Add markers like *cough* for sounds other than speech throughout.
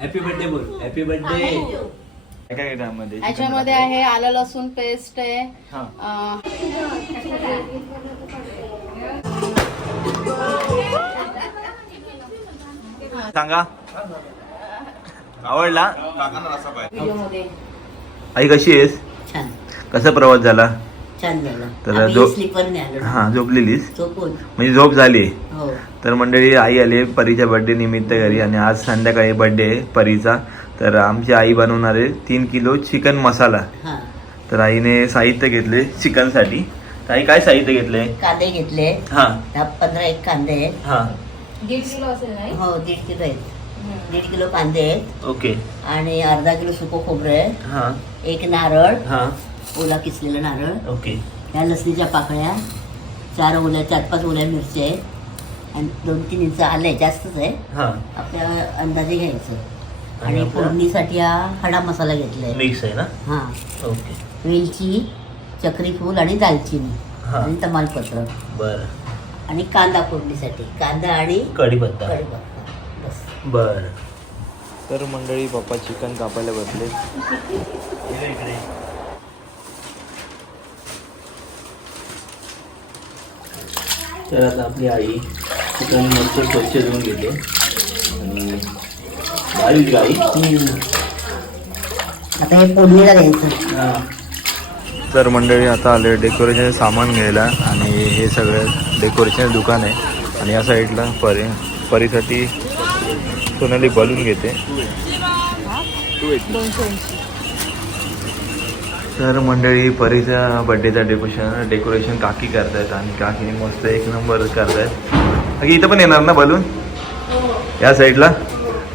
Happy birthday बोल. Happy birthday काय काय त्यामध्ये? याच्यामध्ये आहे आलं लसूण पेस्ट आहे. हा. सांगा. आवडला? आई कशी आहेस? कसा प्रवास झाला? छान झालं. तर आम्ही आलो. हा झोपलेलीस झोपून. म्हणजे झोप झाली. हो. तर मंडळी आई आली परीच्या बर्थडे निमित्त घरी आणि आज संध्याकाळी बर्थडे आहे परीचा. तर आमची आई बनवणार आहे तीन किलो चिकन मसाला. हा. तर आईने साहित्य घेतले चिकनसाठी. तर आई काय साहित्य घेतले? कांदे घेतले. हा. दहा पंधरा एक कांदे. आहेत हा. दीड किलो असेल नाही? हो दीड किलो आहेत. दीड किलो कांदे आहेत. ओके. आणि अर्धा किलो सुको खोबरं आहे. हा. एक नारळ. हा. ओला किसलेला नारळ. ओके. ह्या लसणीच्या पाकळ्या चार ओल्या चार पाच ओल्या मिरच्या आहेत. आणि दोन तीन इंच आलं आहे जास्तच आहे. हा. आपल्या अंदाजे घ्यायचं. आणि आणि आपलं? फोडणीसाठी हा खडा मसाला घेतलाय. मिक्स आहे ना? हां. ओके. वेलची चक्री फूल आणि दालचिनी हा. आणि तमालपत्र. बर. आणि कांदा फोडणीसाठी. कांदा आणि कढीपत्ता कढीपत्ता बस. बर. तर मंडळी पप्पा चिकन कापायला बसले. तर आता आपली आई चिकन मस्त स्वच्छ धुवून घेते. आणि बारीक गाई आता हे फोडणीला घ्यायचं तर मंडळी आता आले डेकोरेशन सामान घ्यायला. आणि हे सगळं डेकोरेशन दुकान आहे. आणि या साईडला परी परीसाठी सोनाली बलून घेते. तर मंडळी परीच्या बड्डेचा डेकोरेशन डेकोरेशन काकी करतायत आणि काकीने मस्त एक नंबर करतायत. बाकी इथं पण येणार ना बलून या साईडला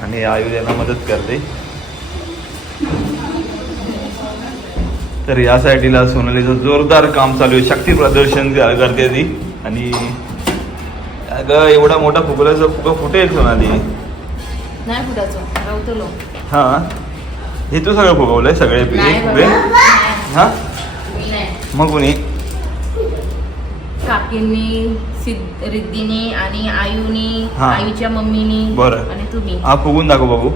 आणि आयु यांना मदत करते. तर या साईडला सोनालीचं जोरदार काम चालू आहे. शक्ती प्रदर्शन करते ती. आणि अगं एवढा मोठा फुगलाचा फुगा फुटेल सोनाली? नाही फुटायचं. राहतो हा? हे तू सगळं फुगवलंय सगळे बाबा. हा? मी नाही. मग कुणी? काकींनी सिद्ध रिद्धीने आणि आयुनी हा. आईच्या मम्मीनी बरं. आणि तुम्ही. हा फुगून दाखव बघू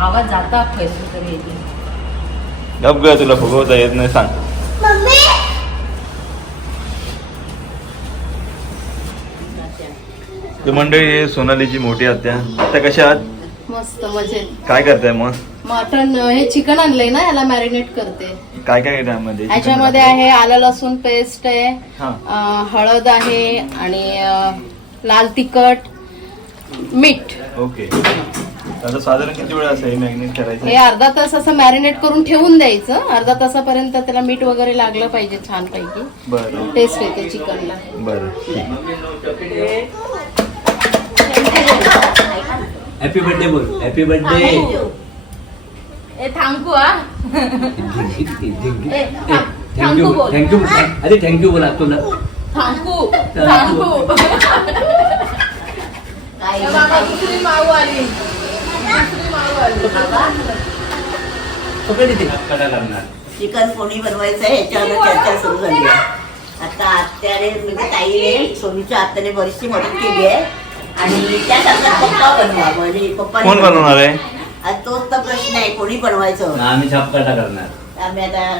आवाज जाता पैसे तरी येते गप ग तुला फुगवता येत नाही सांग. तर मंडळी हे सोनालीची मोठी आत्या आता कशा आहात? मस्त मजेत. काय करताय मग? मटन हे चिकन आणलंय ना याला मॅरिनेट करते. काय काय त्यामध्ये? याच्यामध्ये आहे आलं लसूण पेस्ट आहे हा. अं, हळद आहे आणि अं, लाल तिखट मीठ. ओके. आता साधारण किती वेळ मॅग्नेट हे करायचं? अर्धा तास असं मॅरिनेट करून ठेवून द्यायचं. अर्धा तासापर्यंत त्याला मीठ वगैरे लागलं पाहिजे छान पैकी बरं. टेस्ट येते चिकनला. बरं. हॅपी बर्थडे बोल. हॅपी बर्थडे ए थांबू हा. थँक्यू बोल. थँक्यू अरे थँक्यू बोला तुला थांबू थांबू. काय ए बाबा दुसरी माऊ आली. दुसरी माऊ आली. पकड इथे कडा लागणार. चिकन फोडी बनवायचं आहे याच्यावर चर्चा सुरू झाली आहे. आता आत्याने म्हणजे ताईने सोनीच्या आत्याने बरीचशी मदत केली आहे. आणि त्या सांगतात पप्पा बनवा. म्हणजे पप्पा कोण बनवणार आहे? तोच तर प्रश्न आहे कोणी बनवायचं? ना आम्ही छापकाटा करणार. आम्ही आता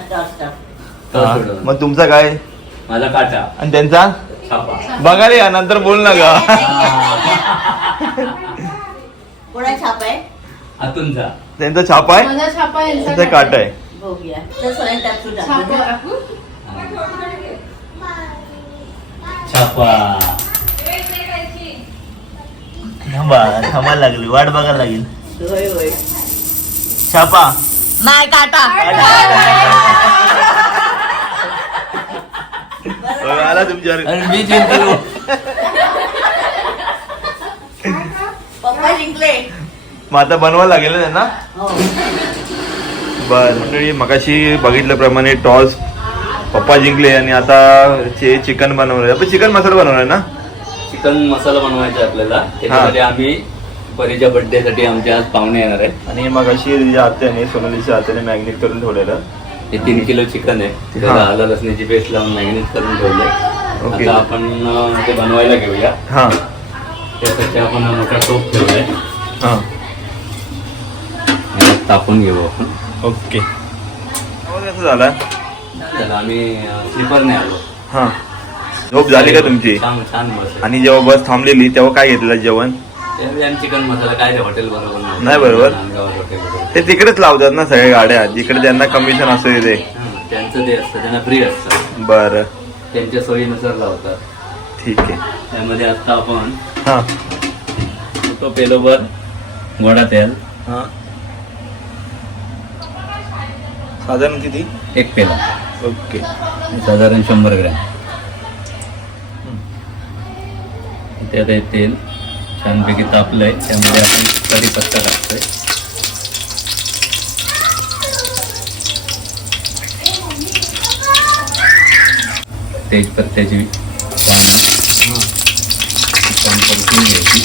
तो हा. सोडून. मग तुमचा काय? माझा काटा. आणि त्यांचा? छापा. बघा रे या, नंतर बोल ना ग. कोणा छाप आहे? आतूनचा त्यांचा छाप आहे? माझा छापा यांचा त्यांचा काट आहे. बघूया. तर? छापा. थांबा थांबायला लागली वाट बघायला लागेल. होय होय छापा. नाही काटा. होय, आला तुमच्यावर मी जिंकलो. पप्पा जिंकले. मग आता बनवायला लागेल ना त्यांना? हो. बर मंडळी मगाशी बघितल्याप्रमाणे टॉस पप्पा जिंकले आणि आता चे चिकन बनवलंय आपण चिकन मसाला बनवलाय ना? चिकन मसाला बनवायचा आहे आपल्याला त्याच्यामध्ये आम्ही परीच्या बर्थडे साठी आमच्या आज पाहुणे येणार आहे आणि मग अशी आत्याने सोनालीच्या आत्याने मॅग्नेट करून ठेवलेलं. हे तीन किलो चिकन आहे. त्याला. आलं लसण्याची पेस्ट लावून मॅग्नेट करून ठेवलंय. आता आपण ते बनवायला घेऊया. त्यासाठी आपण मोठा टोप ठेवलाय. तापून घेऊ आपण. ओके. कसा झाला? आम्ही स्लीपरने आलो. हां. झोप झाली का तुमची? छान छान. आणि जेव्हा बस थांबलेली तेव्हा काय घेतलेलं जेवण? चिकन मसाला काय ते हॉटेल बरोबर. नाही बरोबर. ते तिकडेच लावतात ना सगळ्या गाड्या जिकडे त्यांना कमिशन असतं ते हां, त्यांचं ते असतं त्यांना फ्री असतं. बरं. त्यांच्या सोयीनुसार लावतात. ठीक आहे. त्यामध्ये आता आपण हां. तो पेलोभर गोडा तेल हां. साधारण किती? एक पेला. ओके. साधारण शंभर ग्रॅम. इथे आता हे तेल छानपैकी तापलंय त्यामध्ये आपण कढीपत्ता टाकतोय. तेजपत्त्याची पानं छान परतून घ्यायची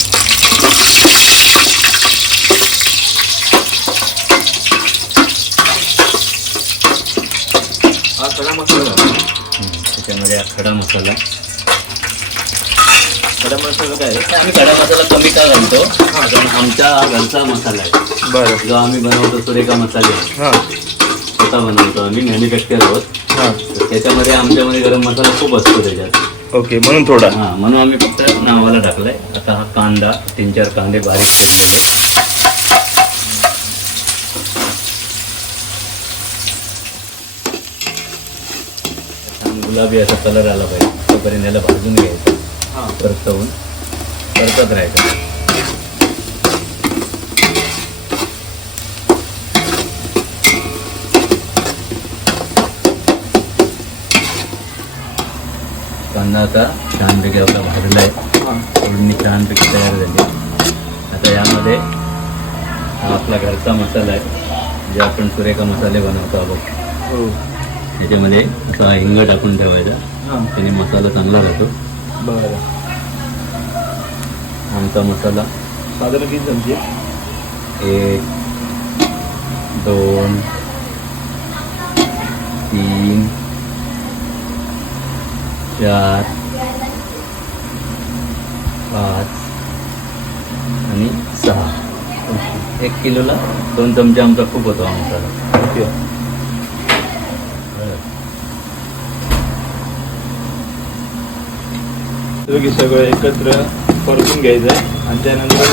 हा सगळा मसाला. त्याच्यामध्ये हा खडा मसाला. खडा मसाला काय? आहे? आम्ही खडा मसाला कमी का घालतो? कारण आमचा हा घरचा मसाला आहे. बरं. जो आम्ही बनवतो सुरेखा मसाले हां. स्वतः बनवतो आम्ही मॅन्युफॅक्चर आहोत हां. तर त्याच्यामध्ये आमच्यामध्ये गरम मसाला खूप असतो त्याच्यात. ओके म्हणून थोडा. हा म्हणून आम्ही फक्त नावाला टाकलाय. आता हा कांदा तीन चार कांदे बारीक चिरलेले छान गुलाबी असा कलर आला पाहिजे. तोपर्यंत याला भाजून घ्यायचं. परतवून परतत राहायचं. कांदा आता छानपैकी आपला भाजला आहे हां. फोडणी छानपैकी तयार झाली. आता यामध्ये हा आपला घरचा मसाला आहे जे आपण सुरेखा मसाले बनवतो आपण हो. त्याच्यामध्ये असा हिंग टाकून ठेवायचा. हां. त्याने मसाला चांगला राहतो. बरं. आमचा मसाला. साधारण किती चमचे एक दोन तीन चार पाच आणि सहा. एक किलोला दोन चमचे आमचा खूप होतो मसाला. ओके. हे सगळं एकत्र परतून घ्यायचं आहे आणि त्यानंतर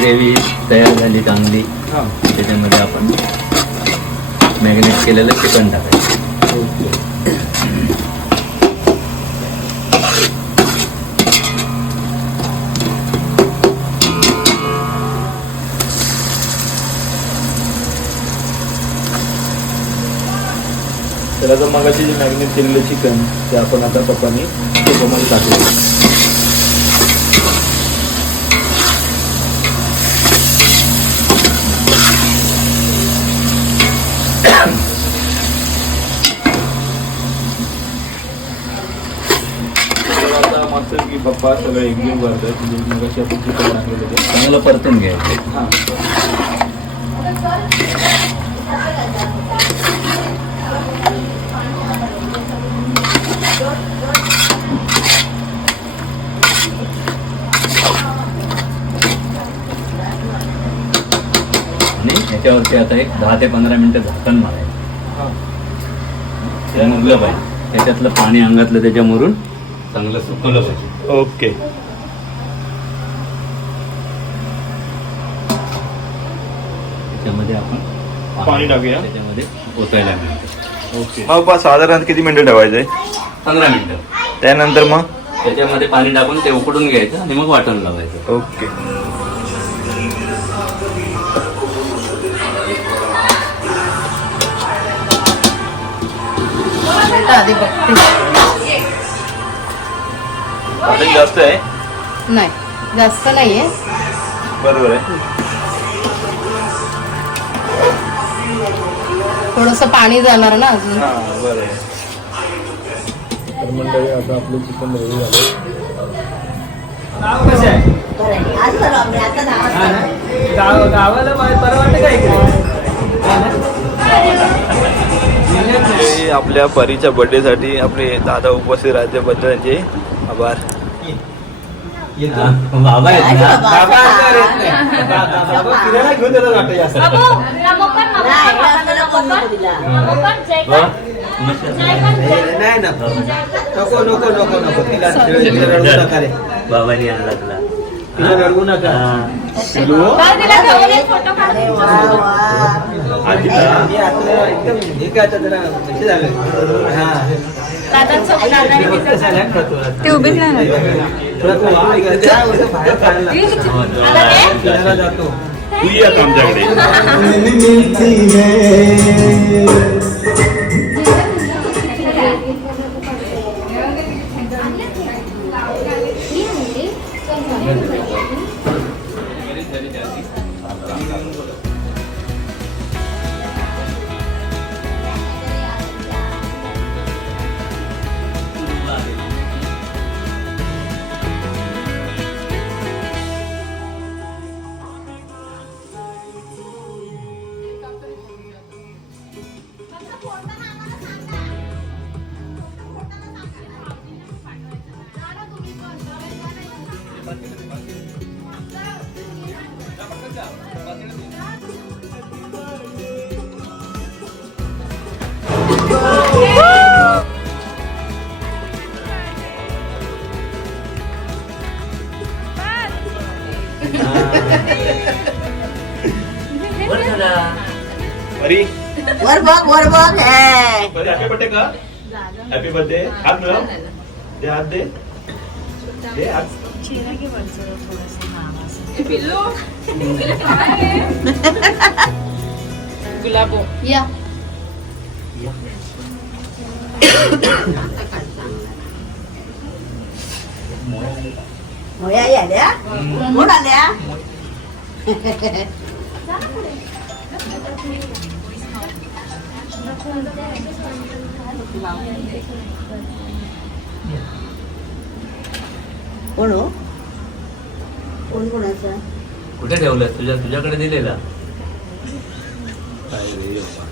ग्रेव्ही तयार झाली चांगली. हां. त्याच्यामध्ये आपण मॅग्नेट केलेलं चिकन टाकायचं. ओके. तर आता मगाशी जे मॅग्नेट केलेलं चिकन ते आपण आता पप्पानी तुपामध्ये टाकलं. की पप्पा सगळं एक्झिट करतात म्हणजे मगाशी आपण चिकन टाकलेलं ते चांगलं परतून घ्यायचं. हां. आणि ह्याच्यावरती आता एक दहा ते पंधरा मिनिटं झाकण मारायचं. हां. मुरलं पाहिजे. त्याच्यातलं पाणी अंगातलं त्याच्यामुरून चांगलं सुकवलं पाहिजे. ओके. त्याच्यामध्ये आपण पाणी टाकूया. त्याच्यामध्ये ओतायला मिळतं ओके. मग पा साधारण किती मिनिटं ठेवायचं पंधरा मिनिटं. त्यानंतर मग? त्याच्यामध्ये पाणी टाकून ते उकडून घ्यायचं आणि मग वाटण लावायचं. ओके. बेटा आधी बघते जास्त आहे? नाही जास्त नाहीये. बरोबर आहे. थोडस पाणी जाणार ना अजून. हां मंडळी आता आपलं चिकन रेडी झालं. हा गावाला बरं वाटतं आपल्या परीच्या बर्थडे साठी. आपले दादा उपस्थित राहण्याबद्दल त्यांचे आभार. येतो. हा, बाबा. आहेत ना फिरायला घेऊन वाटतं जास्त. नाही, नको दिला. मस्त. नाही ना नको. नको नको नको तिला तिला रडवू नका रे. बाबांनी आणला तुला तिला रडवू नका. एकदम हे काय आता जरा कसे झालं हा ते उभेच नाही तो बाहेर लागतो. फिरायला जातो तू ये आता आमच्याकडे परी. वर बघ वर बघ हे. परी हॅपी बर्थडे का? हॅपी बर्थडे हात मिळव. दे हात दे. दे हात. गुलाबो. या. मोया आल्या? कोण आल्या? *laughs* कोण हो? कोण कोणाचा? कुठे ठेवलं? तुझ्या तुझ्याकडे दिलेला. काय रे बाबा.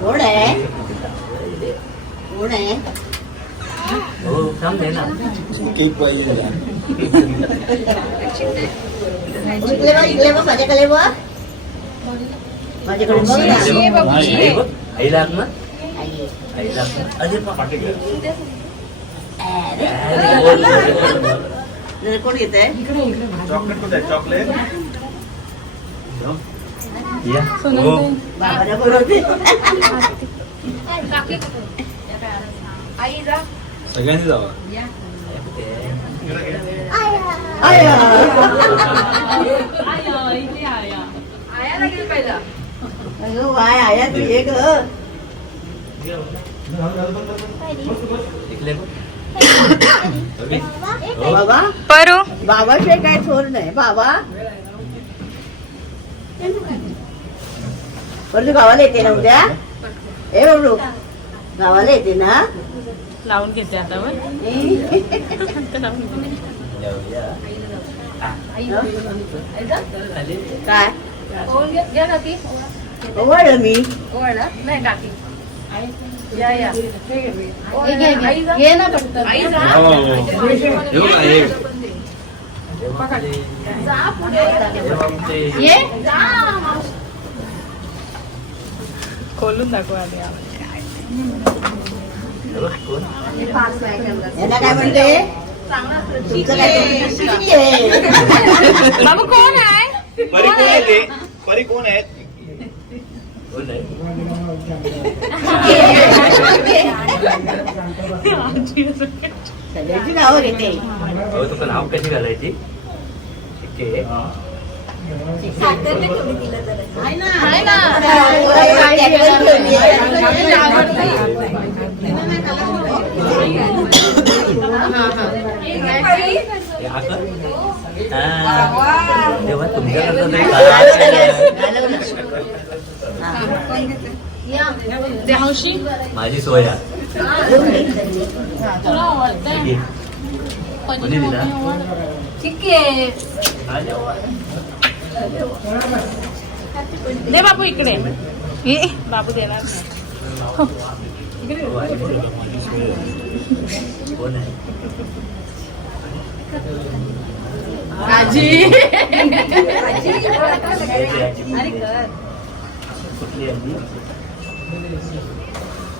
कोण आहे? *laughs* कोण आहे? हो थांब दे ना इकडे बघ माझ्याकडे बघ माझ्याकडे बघ हा, हे. आईला हाक ना आई. हाक ना. अरे. जरा कोण येत आहे चॉकलेट कुठे आहे चॉकलेट. हो. सगळ्यांनी जावा. बाबा परू बाबाशिवाय काय थोर नाही बाबा पण तू गावाला येते ना उद्या ए बाबू गावाला येते ना लावून घेते आता जाऊया. *laughs* काय ओवाळलं मी हे घे, घे. घे ना पटकन येऊ ना, ये. ये खोलून दाखव आधी यांना काय म्हणते तुमचं? बाबू कोण आहे परी कोण आहे ते परी कोण आहेत. सगळ्यांची नावं घेते हो तुका नाव कशी घालायची ठीक आहे ना. तेव्हा तुमच्याकडचं तरी माझी सोया कोणी दिला? ठीक आहे दे बापू इकडे. ये देणार. आजी. कुठली आजी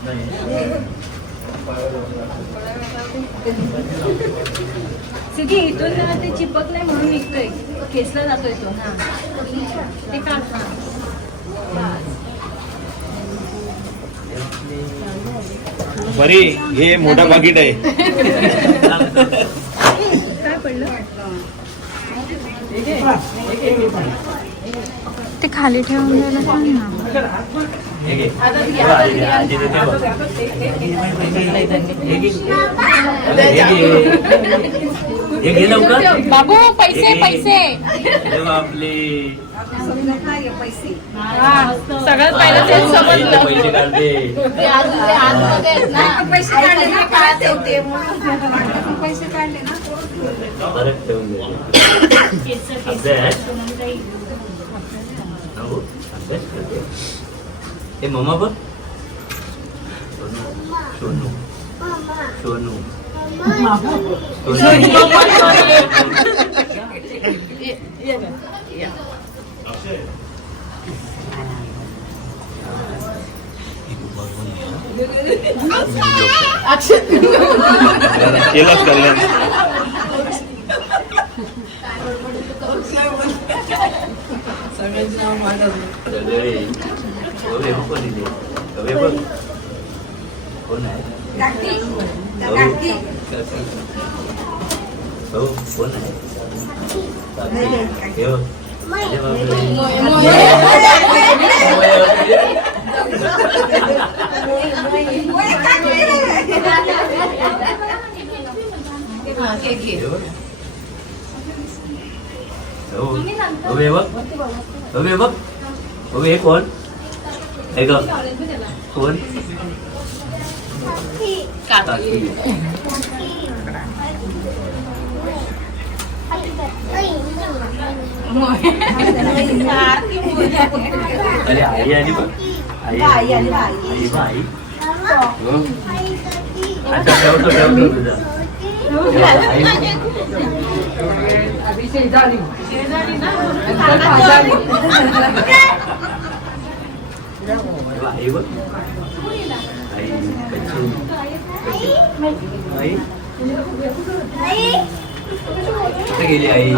नाही इथून ते चिपक नाही म्हणून निघतोय. केसला जातोय तो. हा. ते काढ बरी हे मोठं पाकिट आहे काय पडलं ते खाली ठेवून द्यायला सांग ना हे. हे. हे. हे बाबू पैसे हे. पैसे हा, सगळ्यात पहिलं तेच आईचे समजलं. पैसे काढते. पैसे काढले ना काळात येते पैसे काढले ना परत ठेवून दे अभ्यास. हो, अभ्यास करते. हे मम्मा बघ. सोनू सोनू. सोनू. *laughs* केलंच कल्याण सगळे हवे हो कोणी आहे हो. हो कोण आहे काकी. हे बघ. अरे बापरे. हे बघ. हो हवे बघ हवे बघ हवे हे कोण हे ग कोण काकी. अरे आई आली कुठे गेली आई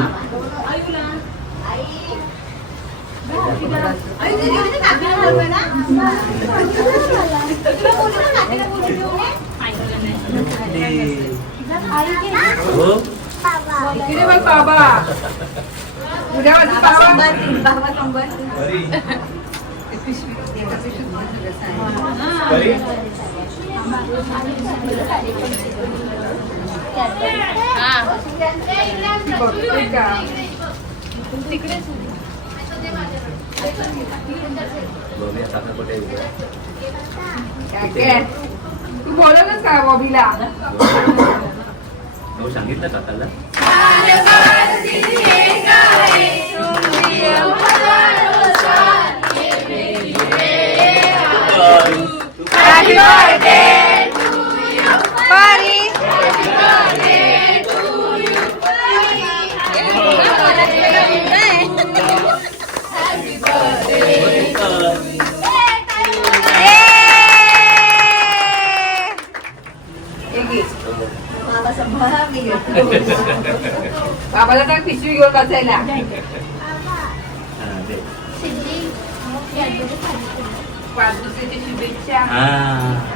हो इकडे बघ बाबा उद्या वाजता बाबा बघते का तू बोलवलंच का बॉबीला. सांगितलं काकाला बाबाला काय पिशवी घेऊन बसायला. शुभेच्छा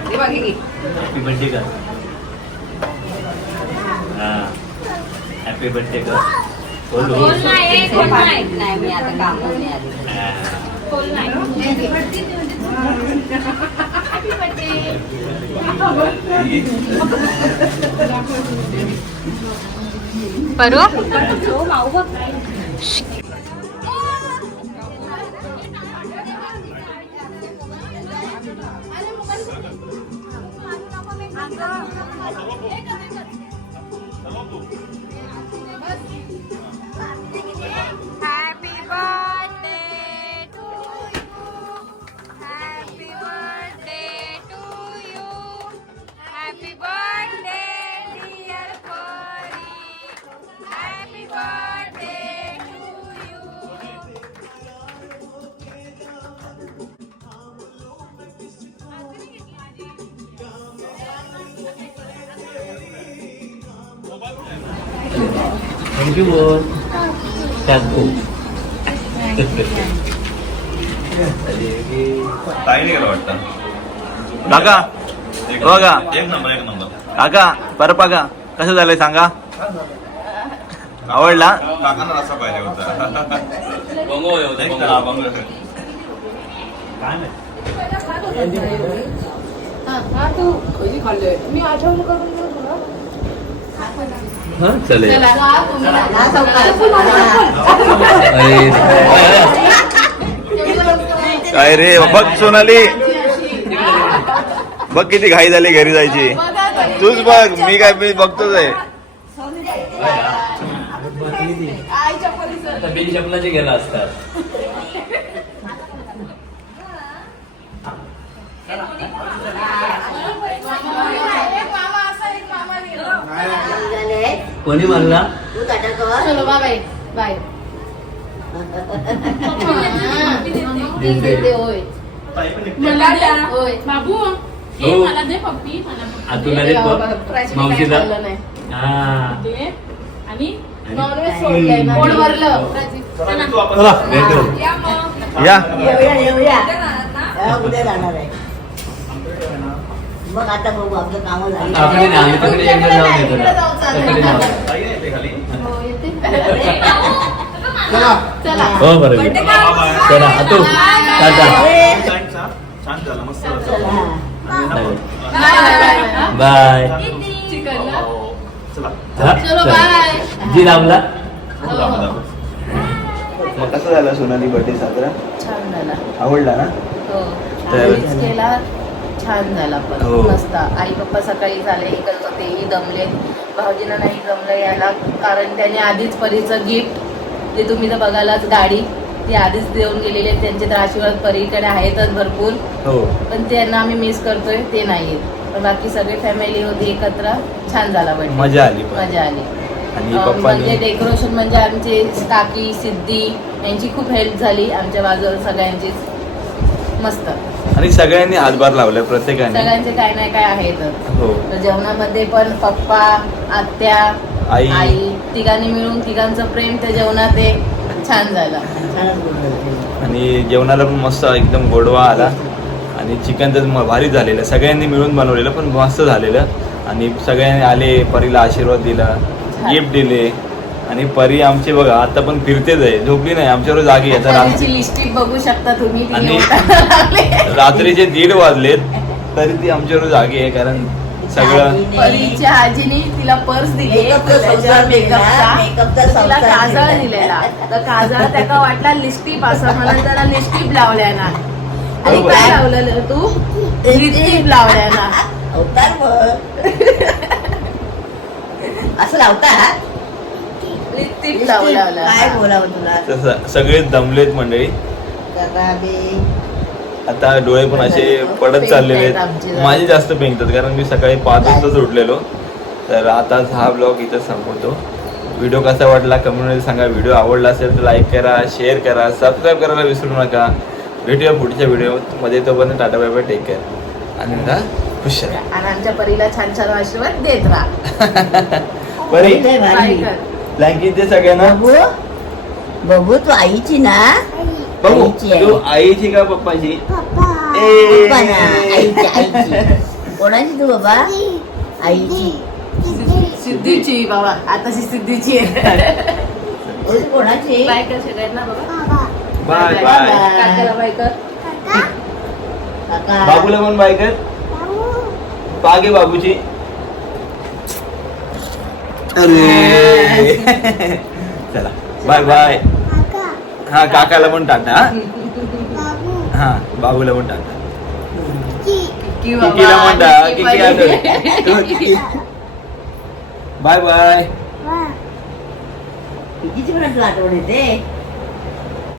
दे. बघ हे. घे. हॅपी बर्थडे हा. हॅपी बर्थडे बोलू नाही मी आता कामावर नाही आली. हा. परू हॅपी थँक्यू बोल खूप ताई नाही वाटतं काका बघा. एक नंबर एक नंबर काका परपा का कसं झालंय सांगा? आवडला? काकांना रस्सा पाहिजे होता बंगो. काय नाही हा चले चला सावकार. काय रे बघ सोनाली. बघ किती घाई झाली घरी जायची. तूच बघ मी काय मी बघतोच आहे. गेला असतात कोणी म्हणला? तू ताटा कर. चलो बाय बाय बाबू. हो. मला दे पप्पी मावशीला. हा. आणि भेटू. या मग हा, आता बघू आपलं काम झाली. येते. चला हो बरं. चला टाटा. छान झालं मस्त. हा. बाय. चला. चलो चला. जी दाबा. मग कसं झालं सोनाली बर्थडे साजरा? छान झाला. आवडला ना? हो तर- छान झाला पण. हो. मस्त. आई पप्पा सकाळी झाले इकडं तेही दमले भाऊजीला नाही जमलं यायला कारण त्याने आधीच परीचं गिफ्ट ते तुम्ही तर बघायलाच गाडी ती आधीच देऊन गेलेली आहे त्यांचे तर आशीर्वाद परीकडे आहेतच भरपूर. हो. पण त्यांना आम्ही मिस करतोय ते नाही पण बाकी सगळे फॅमिली होती एकत्र छान झाला बर्थडे मजा आली पण. मजा आली. आणि अं, म्हणजे पप्पाने डेकोरेशन म्हणजे आमचे काकी सिद्धी यांची खूप हेल्प झाली आमच्या बाजूला सगळ्यांचीच. मस्त. आणि सगळ्यांनी हातभार लावलाय प्रत्येकाने. सगळ्यांचे काय नाही काय आहेतच हो. तर जेवणामध्ये पण पप्पा आत्या आई. आई तिघांनी मिळून तिघांचं प्रेम त्या जेवणात ते छान झालं. आणि जेवणाला पण मस्त एकदम गोडवा आला. आणि चिकन तर म- भारीच झालेलं. सगळ्यांनी मिळून बनवलेलं पण मस्त झालेलं. आणि सगळ्यांनी आले परीला आशीर्वाद दिला गिफ्ट दिले. आणि परी आमची बघा आता पण फिरतेच आहे. झोपली नाही. आमच्यावर जागी आहे. तर त्याची रात्री- लिस्टिक बघू शकता तुम्ही. ती आणि- लागली. रात्रीचे दीड वाजलेत. तरी ती आमच्यावर जागी आहे कारण सगळं आजीने- परीच्या आजीने तिला पर्स दिली. मेकअपचा संसार दिला, मेकअपचा तिला संसार काजळ दिला. दिलेला. तर काजळ त्याका वाटला लिस्टिप असं. म्हणून त्याला लिस्टिप लावल्या ना. आणि बरोबर. काय लावलेलं तू? लिस्टिप लावल्या ना. अवतार. असं लावता? काय बोलावं तुला? तसं सगळे दमलेत मंडळी. आता डोळे पण असे पडत चाललेले पेंगतायत आमचे आहेत जरा. माझे जास्त पेंगतात कारण मी सकाळी पाच वाजताच उठलेलो. तर आताच हा ब्लॉग इथं संपवतो. व्हिडिओ कसा वाटला कमेंटमध्ये सांगा. व्हिडिओ आवडला असेल तर लाईक करा शेअर करा सबस्क्राईब करायला विसरू नका. भेटूया पुढच्या व्हिडिओमध्ये तोपर्यंत Tata bye bye take care आणि आता खुश राहा. आणि आमच्या परीला छान छान आशीर्वाद देत राहा. *laughs* काय कर? ब्लँकेट दे सगळ्यांना? बबू बबू तू आईची ना? बघू. आईची आहे. तू आईची का पप्पाची? ए. पप्पा ना आईची आईची. *laughs* कोणाची तू बाबा? आईची. सिद्धीची बाबा. आताची सिद्धीची आहे. *laughs* तू कोणाची? बाय कर सगळ्यांना बाबा. Bye bye. बाय काकाला बाय कर. काका? बाबूला पण बाय कर. पागे बाबूची. अरे. *laughs* चला बाय बाय. हा काकाला पण टाटा हा? हा बाबूला पण टाटा किकी किकीला किकी किकी पाहिजे. Bye bye. पण आठवण येते.